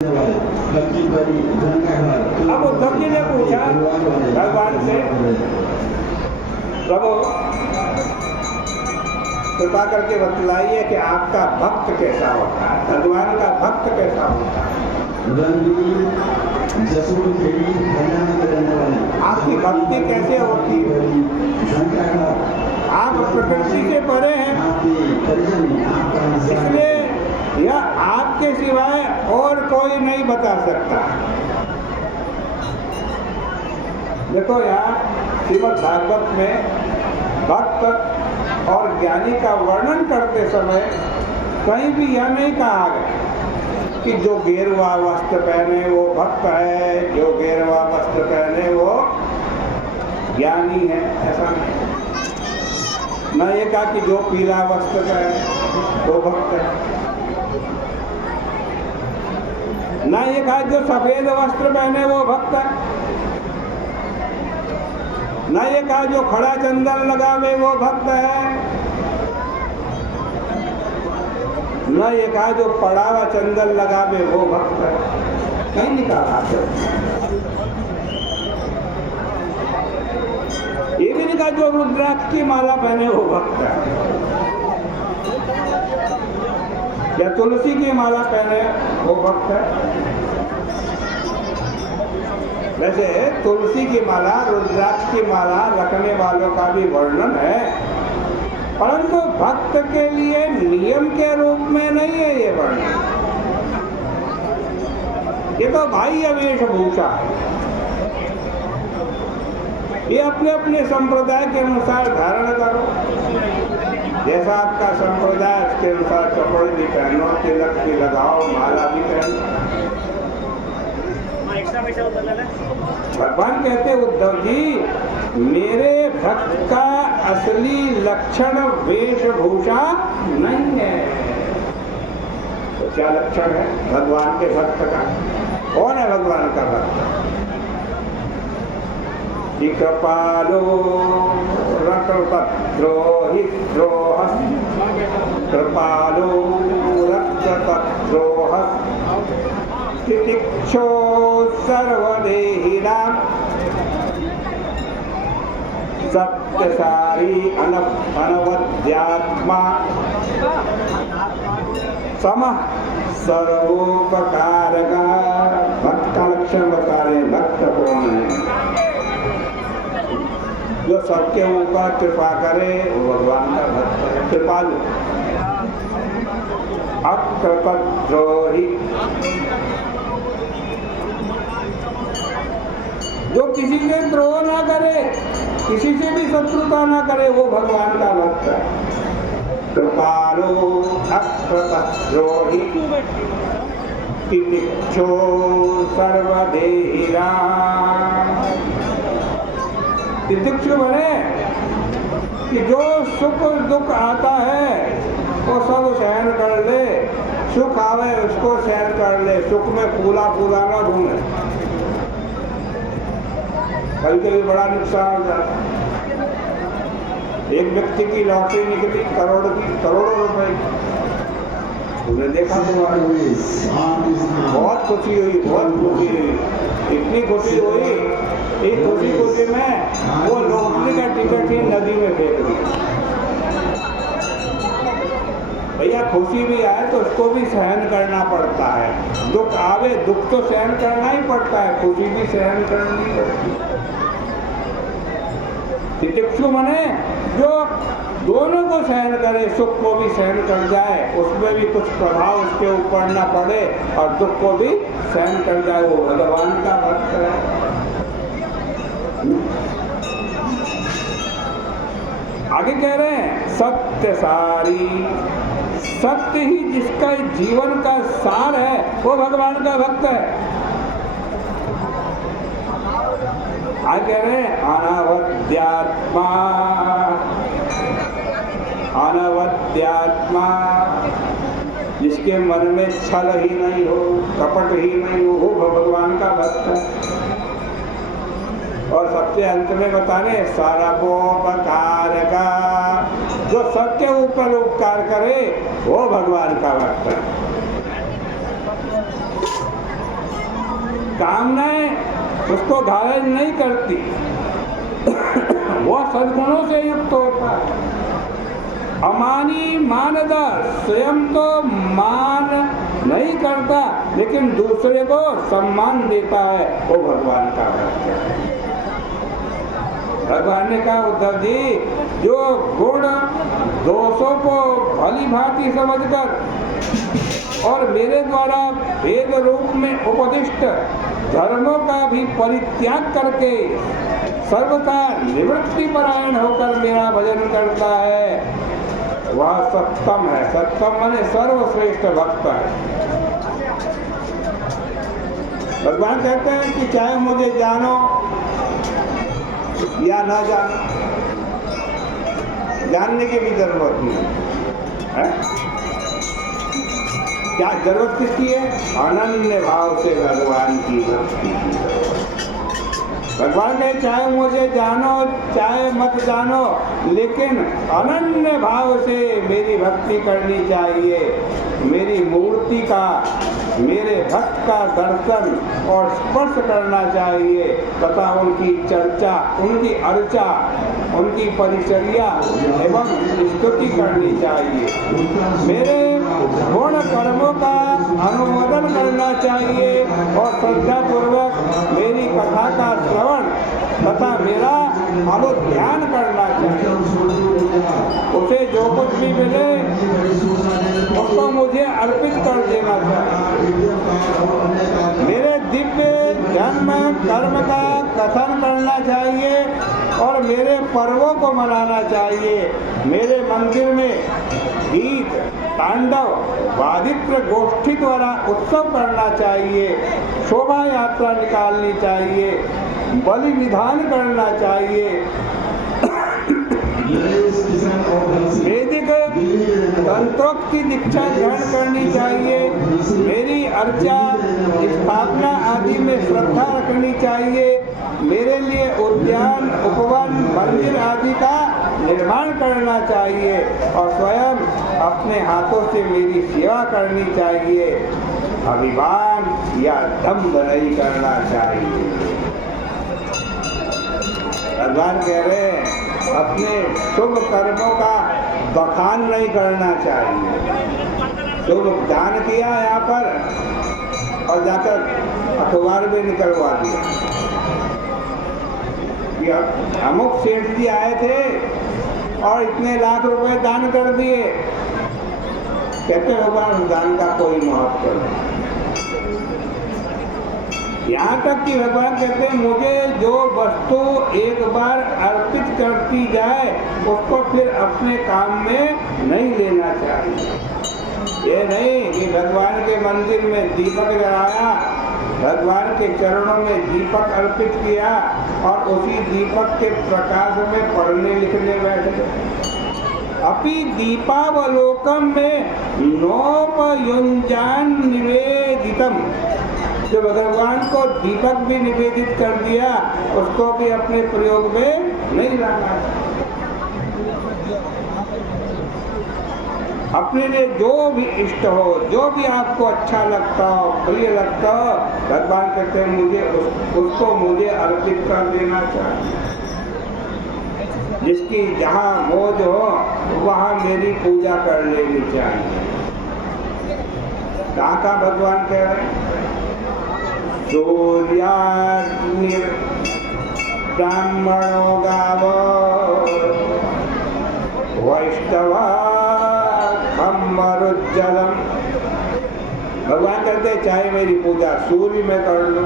अब उद्धव जी ने पूछा भगवान से, प्रभु कृपा करके बतलाइए कि आपका भक्त कैसा होता है, भगवान का भक्त कैसा होता है। आपकी भक्ति कैसे होती है? आप प्रकृति से परे हैं, इसलिए यह आपके सिवाय और कोई नहीं बता सकता। देखो यहाँ श्रीमद् भागवत में भक्त और ज्ञानी का वर्णन करते समय कहीं भी यह नहीं कहा गया कि जो गेरुआ वस्त्र पहने वो भक्त है, जो गेरुआ वस्त्र पहने वो ज्ञानी है, ऐसा नहीं। न ये कहा कि जो पीला वस्त्र पहने वो भक्त है, न ये कहा जो सफेद वस्त्र पहने वो भक्त है, न ये कहा जो खड़ा चंदन लगावे वो भक्त है, न ये कहा जो पड़ा हुआ चंदन लगावे वो भक्त है। कहीं नहीं कहा। ये भी नहीं कहा जो रुद्राक्ष की माला पहने वो भक्त है, या तुलसी की माला पहने वो भक्त है। वैसे तुलसी की माला, रुद्राक्ष की माला रखने वालों का भी वर्णन है, परंतु भक्त के लिए नियम के रूप में नहीं है ये वर्णन। ये तो बाह्य वेशभूषा है, ये अपने अपने संप्रदाय के अनुसार धारण करो, जैसा आपका संप्रदाय उसके अनुसार कपड़े भी पहनो, तिलक भी लगाओ, माला भी पहनो। भगवान कहते उद्धव जी, मेरे भक्त का असली लक्षण वेशभूषा नहीं है। तो क्या लक्षण है भगवान के भक्त का? कौन है भगवान का भक्त? कृपालो रक्तपत्रोहि द्रोहः, कृपालो रक्तपत्रोहः, तितिक्षो सर्वदेहिनां, सत्यसारी अनवद्यात्मा, समः सर्वोपकारकः। भक्त का लक्षण बता रहे। भक्त कौन है? जो सबके ऊपर कृपा करे वो भगवान का भक्त है। कृपालु, अकृतद्रोही, जो किसी से द्रोह ना करे, किसी से भी शत्रुता ना करे, वो भगवान का भक्त है। कृपालो अकृतद्रोही, तितिक्षो सर्वदेहिनां। तितिक्षु बने कि जो सुख दुख आता है वो सब सहन कर ले, सुख आवे उसको सहन कर ले, सुख में फूला फूला ना ढूंढे। कभी कभी बड़ा नुकसान हो जाता है। एक व्यक्ति की लॉटरी निकली करोड़ों रुपए की, तुमने देखा तो बहुत खुशी हुई, बहुत खुशी हुई, इतनी खुशी हुई, एक खुशी में वो लॉटरी का टिकट ही नदी में फेंक दिया। भैया खुशी भी आए तो उसको भी सहन करना पड़ता है, दुख आवे दुख तो सहन करना ही पड़ता है, खुशी भी सहन करनी पड़ती है। तितिक्षु मने जो दोनों को सहन करे, सुख को भी सहन कर जाए, उसमें भी कुछ प्रभाव उसके ऊपर ना पड़े, और दुख को भी सहन कर जाए, वो भगवान का भक्त है। आगे कह रहे हैं सत्य सारी, सत्य ही जिसका जीवन का सार है वो भगवान का भक्त है। आगे कह रहे हैं अनवद्यात्मा, अनवद्यात्मा, जिसके मन में छल ही नहीं हो, कपट ही नहीं हो, वो भगवान का भक्त है। और सबसे अंत में बताने सर्वोपकार का, जो सबके ऊपर उपकार करे वो भगवान का भक्त है। कामनाएं उसको घायल नहीं करती, वह सद्गुणों से युक्त होता है। अमानी मानदा, स्वयं तो मान नहीं करता लेकिन दूसरे को सम्मान देता है, वो भगवान का भक्त है। भगवान ने कहा उद्धव जी, जो गुण दोषों को भली भांति समझकर और मेरे द्वारा वेद रूप में उपदिष्ट धर्मों का भी परित्याग करके सर्वथा निवृत्ति परायण होकर मेरा भजन करता है, वह सत्तम है। सत्तम माने सर्वश्रेष्ठ भक्त है। भगवान कहते हैं कि चाहे मुझे जानो या ना जानो, जानने की भी जरूरत नहीं है। क्या जरूरत किसकी है? अनन्य भाव से भगवान की भक्ति की। भगवान कहे चाहे मुझे जानो चाहे मत जानो, लेकिन अनन्य भाव से मेरी भक्ति करनी चाहिए। मेरी मूर्ति का, मेरे भक्त का दर्शन और स्पर्श करना चाहिए तथा उनकी चर्चा, उनकी अर्चा, उनकी परिचर्या एवं स्तुति करनी चाहिए। मेरे गुण कर्मों का अनुमोदन करना चाहिए और श्रद्धापूर्वक मेरी कथा का श्रवण तथा मेरा अनुध्यान करना चाहिए। उसे जो कुछ भी मिले उसको मुझे अर्पित कर देना चाहिए। मेरे दिव्य जन्म कर्म का कथन करना चाहिए और मेरे पर्वों को मनाना चाहिए। मेरे मंदिर में गीत, तांडव, वादित्र गोष्ठी द्वारा उत्सव करना चाहिए। शोभा यात्रा निकालनी चाहिए, बलि विधान करना चाहिए, वैदिक तंत्रोक्ति दीक्षा ग्रहण करनी चाहिए। मेरी अर्चा स्थापना आदि में श्रद्धा रखनी चाहिए। मेरे लिए उद्यान, उपवन, मंदिर आदि का निर्माण करना चाहिए और स्वयं अपने हाथों से मेरी सेवा करनी चाहिए। अभिमान या दंभ नहीं करना चाहिए। भगवान कह रहे हैं अपने शुभ कर्मों का बखान नहीं करना चाहिए। शुभ दान किया यहाँ पर और जाकर अखबार में निकलवा दिया कि अमुक सेठ जी आए थे और इतने लाख रुपए दान कर दिए। कहते भगवान दान का कोई महत्व नहीं। यहाँ तक कि भगवान कहते हैं मुझे जो वस्तु एक बार अर्पित करती जाए उसको फिर अपने काम में नहीं लेना चाहिए। ये नहीं कि भगवान के मंदिर में दीपक जलाया, भगवान के चरणों में दीपक अर्पित किया और उसी दीपक के प्रकाश में पढ़ने लिखने बैठ गए। अपि दीपावलोकम में नोपयुंजान निवेदितम, जो भगवान को दीपक भी निवेदित कर दिया उसको भी अपने प्रयोग में नहीं लाना। अपने लिए जो भी इष्ट हो, जो भी आपको अच्छा लगता हो, प्रिय लगता हो, भगवान कहते हैं मुझे उसको मुझे अर्पित कर देना चाहिए। जिसकी जहाँ मौज हो वहाँ मेरी पूजा कर लेनी चाहिए। कहाँ का भगवान कह रहे हैं? सूर्याग्नि ब्राह्मणो गावो वैष्णवा खम्मरुज्जलम। भगवान कहते हैं चाहे मेरी पूजा सूर्य में कर लो,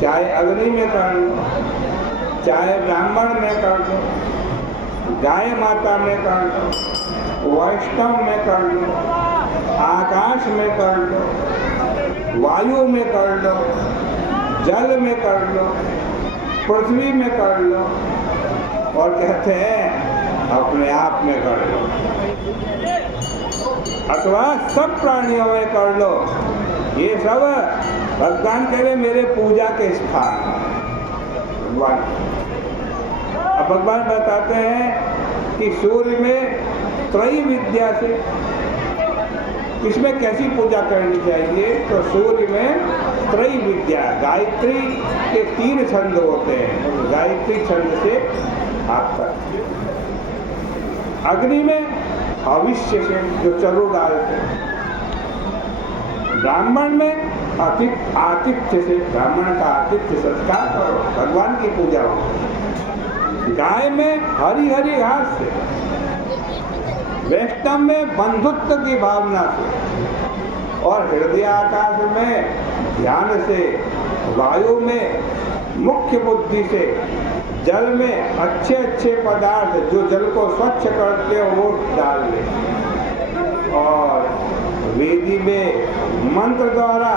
चाहे अग्नि में कर लो, चाहे ब्राह्मण में कर लो, गाय माता में कर लो, वैष्णव में कर लो, आकाश में कर लो, वायु में कर लो, जल में कर लो, पृथ्वी में कर लो और कहते हैं अपने आप में कर लो अथवा सब प्राणियों में कर लो। ये सब भगवान कह रहे मेरे पूजा के स्थान। भगवान अब भगवान बताते हैं कि सूर्य में त्रयी विद्या से इसमें कैसी पूजा करनी चाहिए? तो सूर्य में त्रय विद्या, गायत्री के 3 छंद होते हैं, उस गायत्री छंद से आप करते हैं। अग्नि में हविष्य से जो चरु डालते हैं, ब्राह्मण में आतिथ्य से, ब्राह्मण का आतिथ्य सत्कार करो, भगवान की पूजा हो। गाय में हरी हरी घास से, वैष्णव में बंधुत्व की भावना से, और हृदय आकाश में ध्यान से, वायु में मुख्य बुद्धि से, जल में अच्छे अच्छे पदार्थ जो जल को स्वच्छ करते हो वो डाल ले, और वेदी में मंत्र द्वारा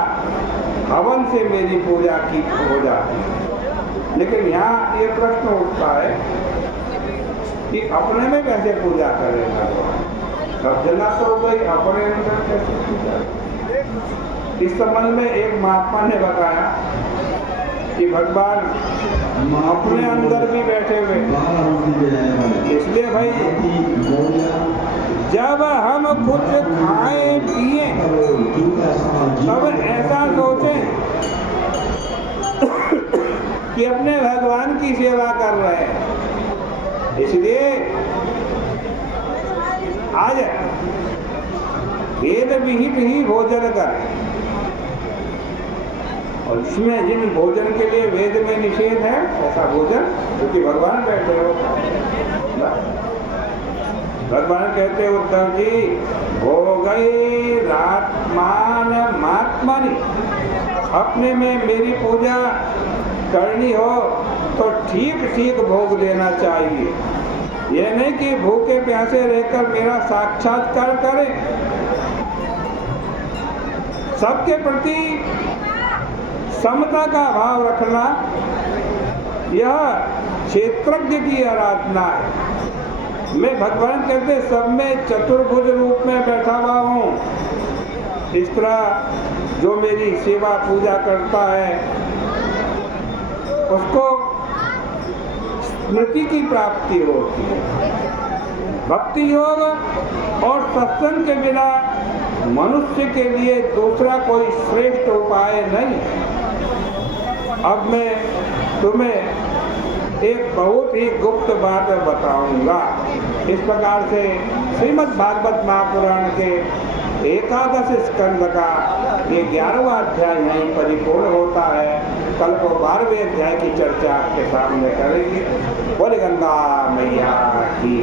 हवन से मेरी पूजा की हो जाती है। लेकिन यहाँ ये प्रश्न उठता है कि अपने में कैसे पूजा करेगा? सब जगह तो भाई अपने अंदर कैसे पूजा? इस संबंध में एक महात्मा ने बताया कि भगवान अपने अंदर भी बैठे हुए, इसलिए भाई जब हम कुछ खाएं पिए तब ऐसा सोचें कि अपने भगवान की सेवा कर रहे हैं। इसलिए आज वेद विहित ही भोजन करें, और इसमें जिन भोजन के लिए वेद में निषेध है ऐसा भोजन क्योंकि भगवान बैठे हो। भगवान कहते उद्धव जी, भोगई रात्मान महात्मनि, अपने में मेरी पूजा करनी हो तो ठीक ठीक भोग देना चाहिए। ये नहीं कि भूखे प्यासे रहकर मेरा साक्षात्कार करें। सबके प्रति समता का भाव रखना यह क्षेत्रज्ञ की आराधना है। मैं भगवान कहते सब में चतुर्भुज रूप में बैठा हुआ हूँ। इस तरह जो मेरी सेवा पूजा करता है उसको स्मृति की प्राप्ति होती है। भक्ति योग और सत्संग के बिना मनुष्य के लिए दूसरा कोई श्रेष्ठ उपाय नहीं। अब मैं तुम्हें एक बहुत ही गुप्त बात बताऊंगा। इस प्रकार से श्रीमद् भागवत महापुराण के 11 स्कंद का ये 11वां अध्याय यहीं परिपूर्ण होता है। कल को 12वें अध्याय की चर्चा आपके सामने करेंगे। बोले गंगा मैया की।